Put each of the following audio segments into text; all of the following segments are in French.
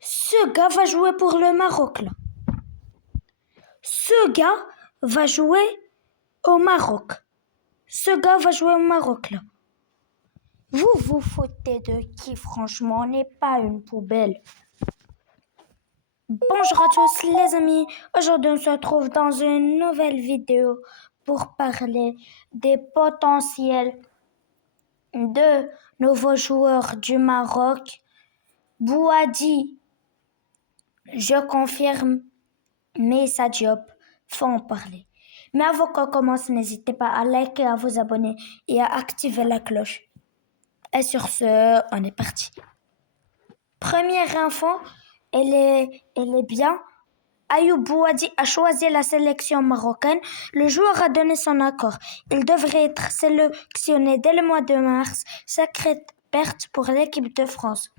Ce gars va jouer pour le Maroc, là. Ce gars va jouer au Maroc. Ce gars va jouer au Maroc, là. Vous vous foutez de qui, franchement? On n'est pas une poubelle. Bonjour à tous les amis. Aujourd'hui, on se retrouve dans une nouvelle vidéo pour parler des potentiels de nouveaux joueurs du Maroc. Bouhaddi, je confirme, mais Issa Diop, faut en parler. Mais avant qu'on commence, n'hésitez pas à liker, à vous abonner et à activer la cloche. Et sur ce, on est parti. Première info, elle est bien. Ayoub Bouhaddi a choisi la sélection marocaine. Le joueur a donné son accord. Il devrait être sélectionné dès le mois de mars. Sacrée perte pour l'équipe de France.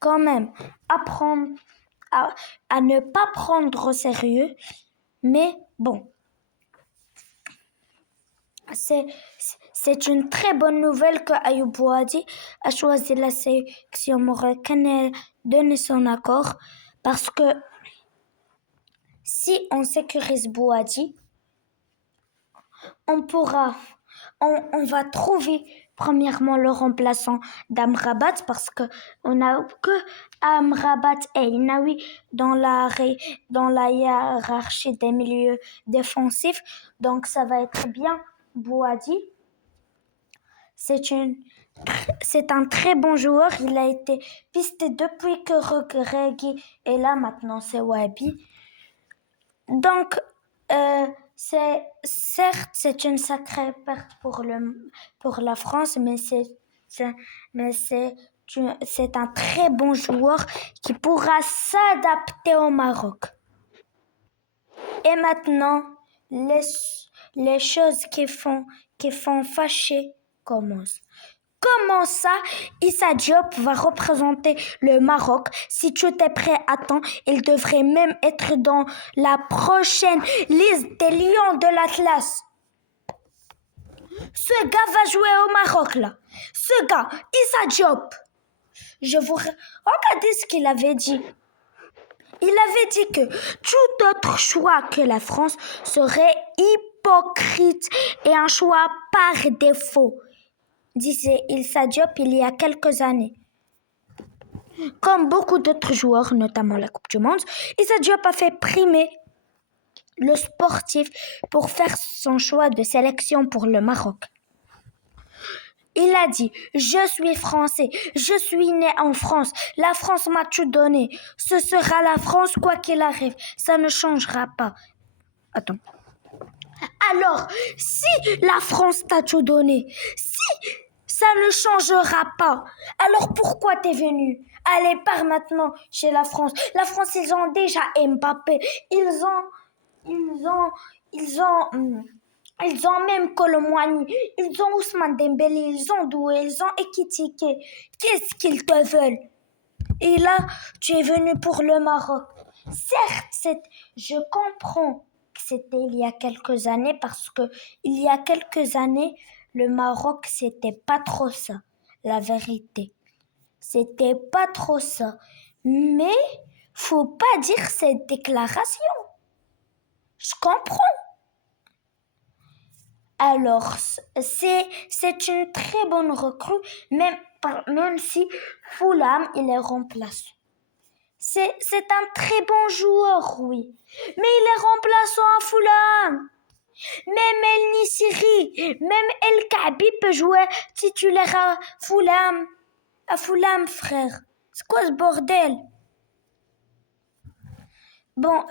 Quand même, apprendre à ne pas prendre au sérieux. Mais bon, c'est une très bonne nouvelle que Ayoub Bouhaddi a choisi la sélection marocaine et donné son accord. Parce que si on sécurise Bouhaddi, on va trouver premièrement le remplaçant d'Amrabat parce que on n'a que Amrabat et Inaoui dans la hiérarchie des milieux défensifs. Donc ça va être bien Bouhaddi. C'est un très bon joueur. Il a été pisté depuis que Regragui est là. Maintenant, c'est Wahbi. Donc, certes, c'est une sacrée perte pour la France, mais c'est un très bon joueur qui pourra s'adapter au Maroc. Et maintenant, les choses qui font fâcher commencent. Comment ça, Issa Diop va représenter le Maroc? Si tu es prêt, attends, il devrait même être dans la prochaine liste des Lions de l'Atlas. Ce gars va jouer au Maroc, là. Ce gars, Issa Diop. Regardez ce qu'il avait dit. Il avait dit que tout autre choix que la France serait hypocrite et un choix par défaut, disait Issa Diop il y a quelques années. Comme beaucoup d'autres joueurs, notamment la Coupe du Monde, Issa Diop a fait primer le sportif pour faire son choix de sélection pour le Maroc. Il a dit « Je suis français, je suis né en France, la France m'a tout donné, ce sera la France quoi qu'il arrive, ça ne changera pas. » Attends. Alors, si la France t'a tout donné, si ça ne changera pas, alors pourquoi t'es venu? Allez, pars maintenant chez la France. La France, ils ont déjà Mbappé, ils ont même Colomwani, ils ont Ousmane Dembélé, ils ont Doué, ils ont Ekitike. Qu'est-ce qu'ils te veulent? Et là, tu es venu pour le Maroc. Certes, je comprends que c'était il y a quelques années parce que il y a quelques années, le Maroc, c'était pas trop ça, la vérité. C'était pas trop ça. Mais faut pas dire cette déclaration. Je comprends. Alors, c'est une très bonne recrue, même si Fulham, il est remplaçant. C'est un très bon joueur, oui. Mais il est remplaçant à Fulham. Même El Nissiri, même El Kaabi peut jouer titulaire à Fulham. À Fulham, frère. C'est quoi ce bordel? Bon,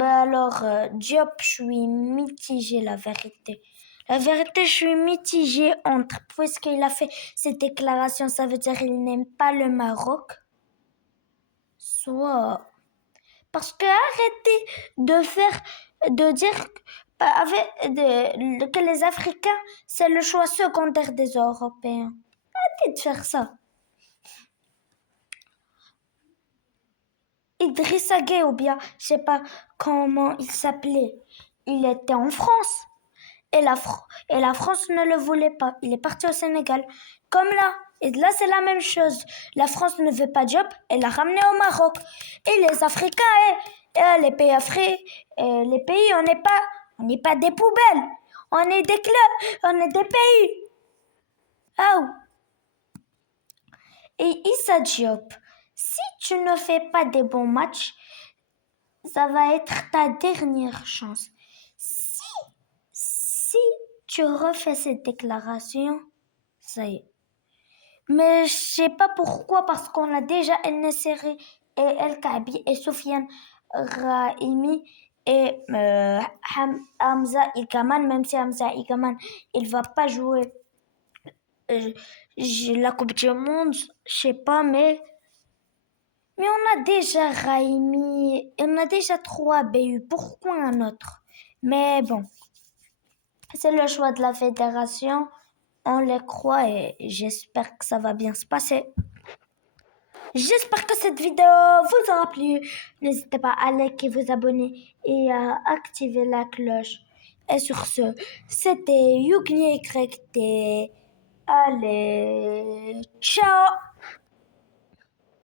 alors, Diop, je suis mitigée, la vérité. La vérité, je suis mitigée entre, puisqu'il a fait cette déclaration, ça veut dire qu'il n'aime pas le Maroc. Soit, parce que arrêtez de dire que les Africains, c'est le choix secondaire des Européens. Arrêtez de faire ça. Idrissa Gueye, ou bien, je sais pas comment il s'appelait, il était en France. Et la France ne le voulait pas. Il est parti au Sénégal. Comme là. Et là, c'est la même chose. La France ne veut pas Diop, elle l'a ramené au Maroc. Et les Africains, les pays africains, les pays, on n'est pas des poubelles. On est des clubs, on est des pays. Oh. Et Issa Diop, si tu ne fais pas des bons matchs, ça va être ta dernière chance. Si tu refais cette déclaration, ça y est. Mais je sais pas pourquoi, parce qu'on a déjà El Nesseri et El Kaabi et Soufiane Raimi et Hamza Ikaman, même si Hamza Ikaman, il va pas jouer la Coupe du Monde, je sais pas, mais on a déjà Raimi, on a déjà 3 BU, pourquoi un autre? Mais bon, c'est le choix de la fédération, on les croit et j'espère que ça va bien se passer. J'espère que cette vidéo vous aura plu. N'hésitez pas à liker, vous abonner et à activer la cloche. Et sur ce, c'était Yugni YT. Allez, ciao!